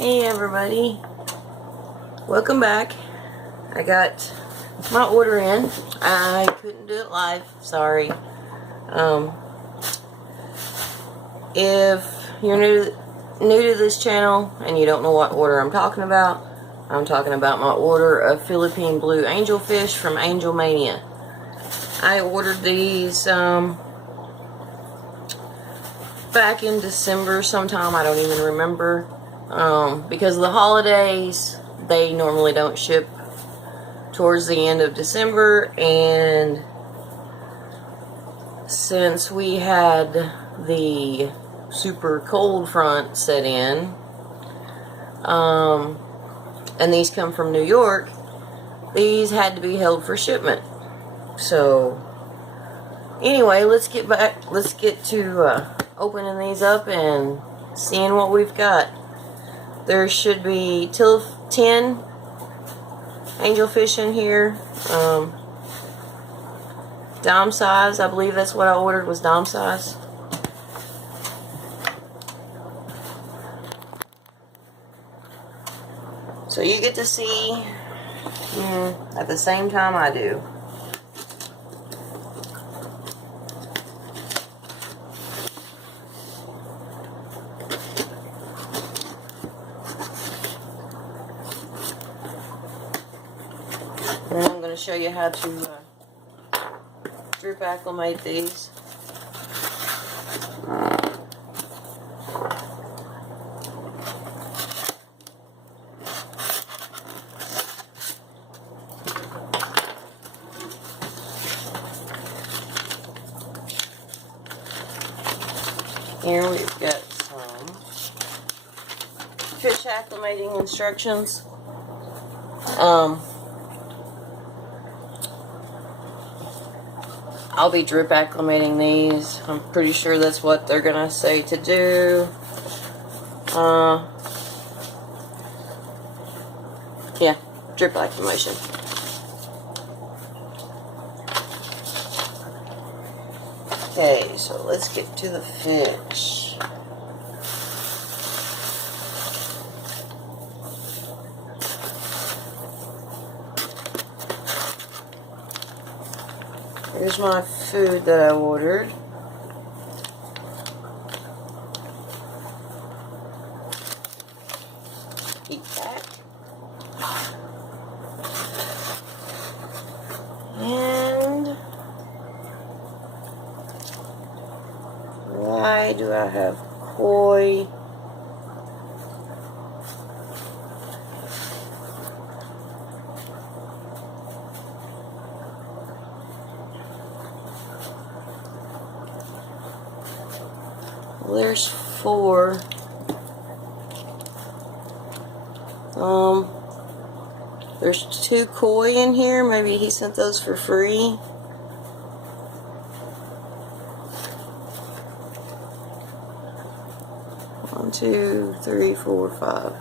Hey everybody, welcome back. I got my order in. I couldn't do it live, sorry. If you're new to this channel and you don't know what order I'm talking about my order of Philippine blue angelfish from Angelmania. I ordered these back in December sometime, I don't even remember. Because of the holidays, they normally don't ship towards the end of December, and since we had the super cold front set in, and these come from New York, these had to be held for shipment. So anyway, let's get to opening these up and seeing what we've got. There should be 10 angelfish in here, dime size. I believe that's what I ordered, was dime size. So you get to see at the same time I do. And I'm going to show you how to drip acclimate these. Here we've got some fish acclimating instructions. I'll be drip acclimating these. I'm pretty sure that's what they're gonna say to do. Yeah, drip acclimation. Okay, so let's get to the fish. Here's my food that I ordered. Eat that. And why do I have koi? Well, there's 4. There's 2 koi in here. Maybe he sent those for free. One, 2, 3, 4, 5.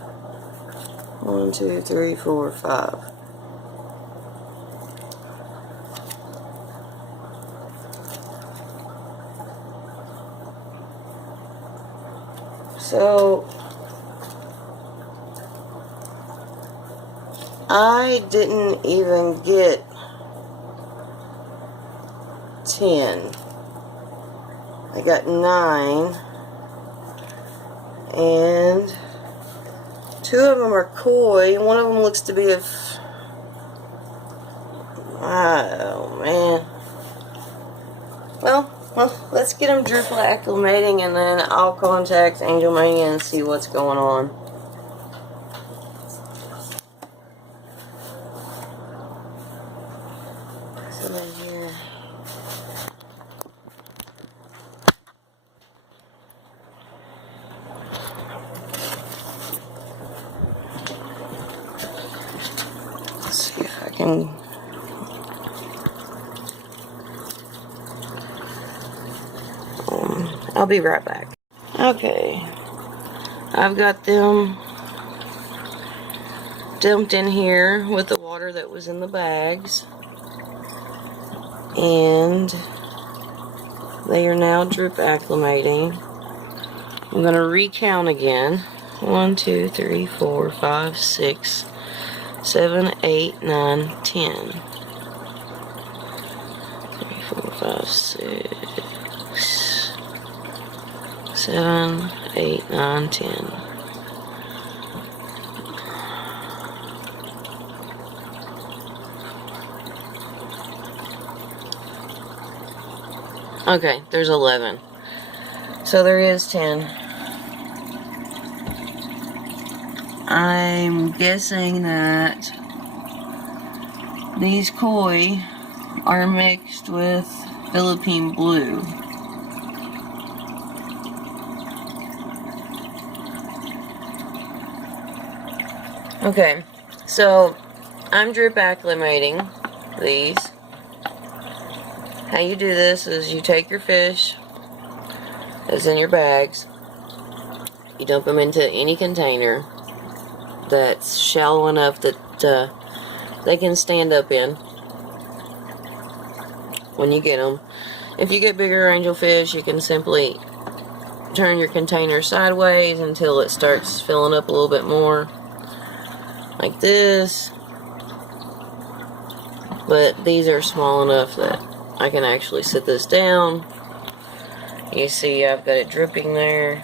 1, 2, 3, 4, 5. So I didn't even get 10. I got 9, and 2 of them are koi. One of them looks to be a oh man. Well, let's get them drip acclimating, and then I'll contact Angelmania and see what's going on. So then here. Let's see if I can. I'll be right back. Okay, I've got them dumped in here with the water that was in the bags, and they are now drip acclimating. I'm going to recount again. 1, 2, 3, 4, 5, 6, 7, 8, 9, 10. 3, 4, 5, 6, 7, 8, 9, 10. Okay, there's 11. So there is 10. I'm guessing that these koi are mixed with Philippine blue. Okay, so I'm drip acclimating these. How you do this is you take your fish that's in your bags, you dump them into any container that's shallow enough that they can stand up in when you get them. If you get bigger angelfish, you can simply turn your container sideways until it starts filling up a little bit more, like this. But these are small enough that I can actually sit this down. You see I've got it dripping there.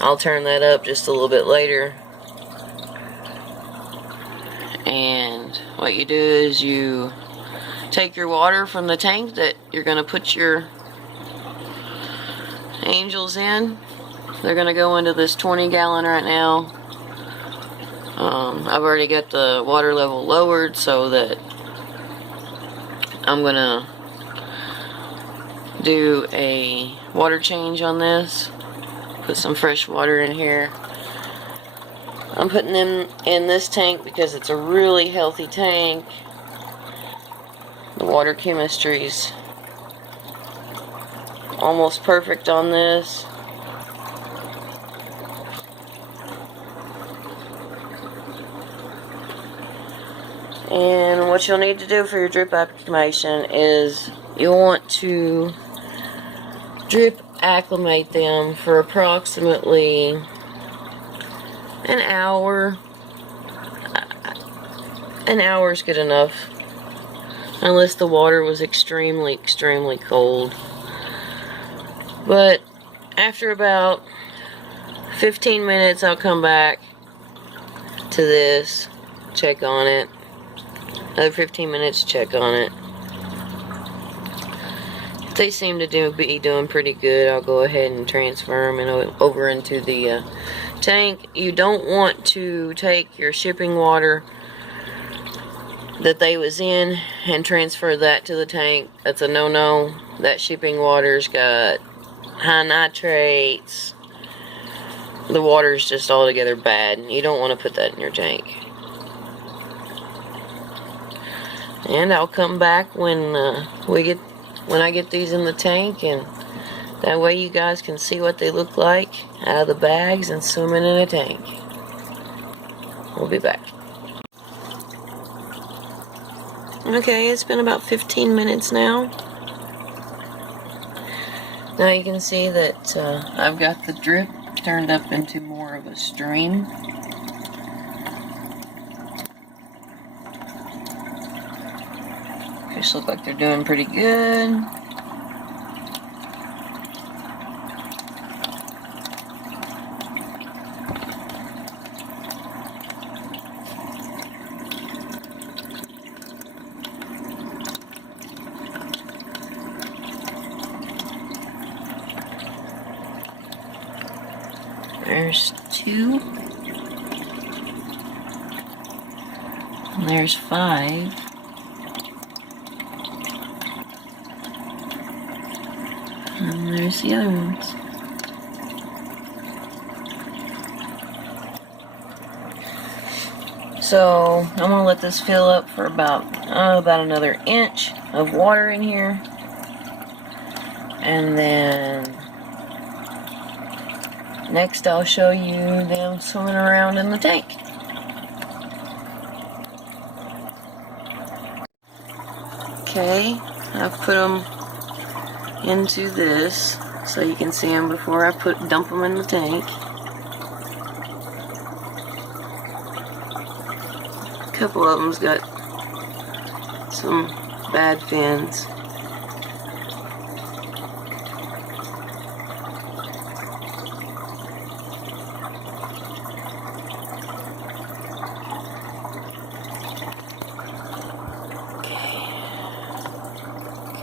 I'll turn that up just a little bit later. And what you do is you take your water from the tank that you're going to put your angels in. They're going to go into this 20-gallon right now. I've already got the water level lowered so that I'm going to do a water change on this. Put some fresh water in here. I'm putting them in this tank because it's a really healthy tank. The water chemistry's almost perfect on this. And what you'll need to do for your drip acclimation is you'll want to drip acclimate them for approximately an hour. An hour is good enough, unless the water was extremely cold. But after about 15 minutes, I'll come back to this, check on it. Another 15 minutes, check on it. If they seem to be doing pretty good, I'll go ahead and transfer them over into the tank. You don't want to take your shipping water that they was in and transfer that to the tank. That's a no-no. That shipping water's got high nitrates. The water's just altogether bad. You don't want to put that in your tank. And I'll come back when I get these in the tank, and that way you guys can see what they look like out of the bags and swimming in a tank. We'll be back. Okay, it's been about 15 minutes now. Now you can see that I've got the drip turned up into more of a stream. Fish look like they're doing pretty good. There's 2. And there's 5. And there's the other ones. So I'm gonna let this fill up for about another inch of water in here, and then next I'll show you them swimming around in the tank. Okay, I've put them into this so you can see them before I dump them in the tank. couple of them's got some bad fins.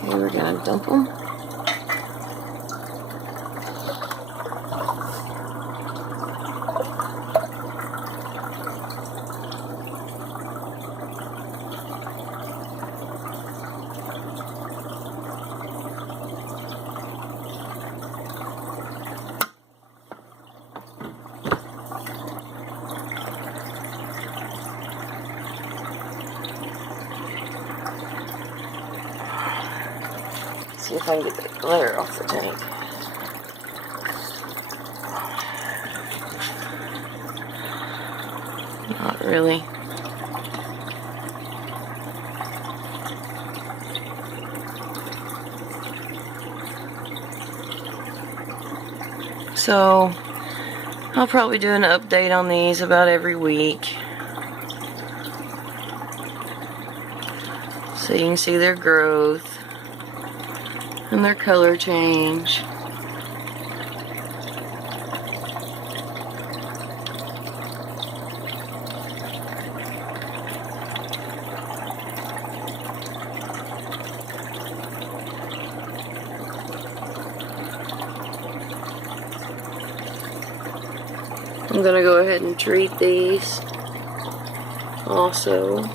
Okay, we're gonna dump them. See if I can get the glare off the tank. Not really. So, I'll probably do an update on these about every week. So you can see their growth and their color change. I'm gonna go ahead and treat these also.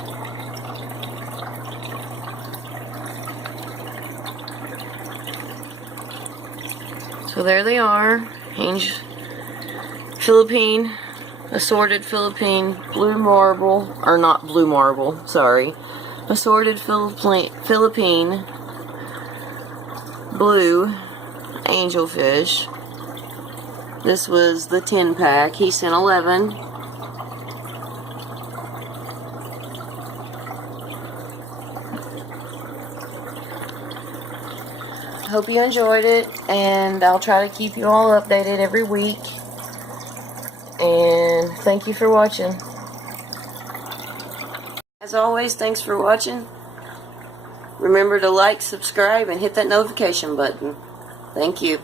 So there they are, Philippine, assorted Philippine, blue marble, or not blue marble, sorry, assorted Philippine, blue, angelfish. This was the 10 pack, he sent 11. Hope you enjoyed it, and I'll try to keep you all updated every week. And thank you for watching. As always, thanks for watching. Remember to like, subscribe, and hit that notification button. Thank you.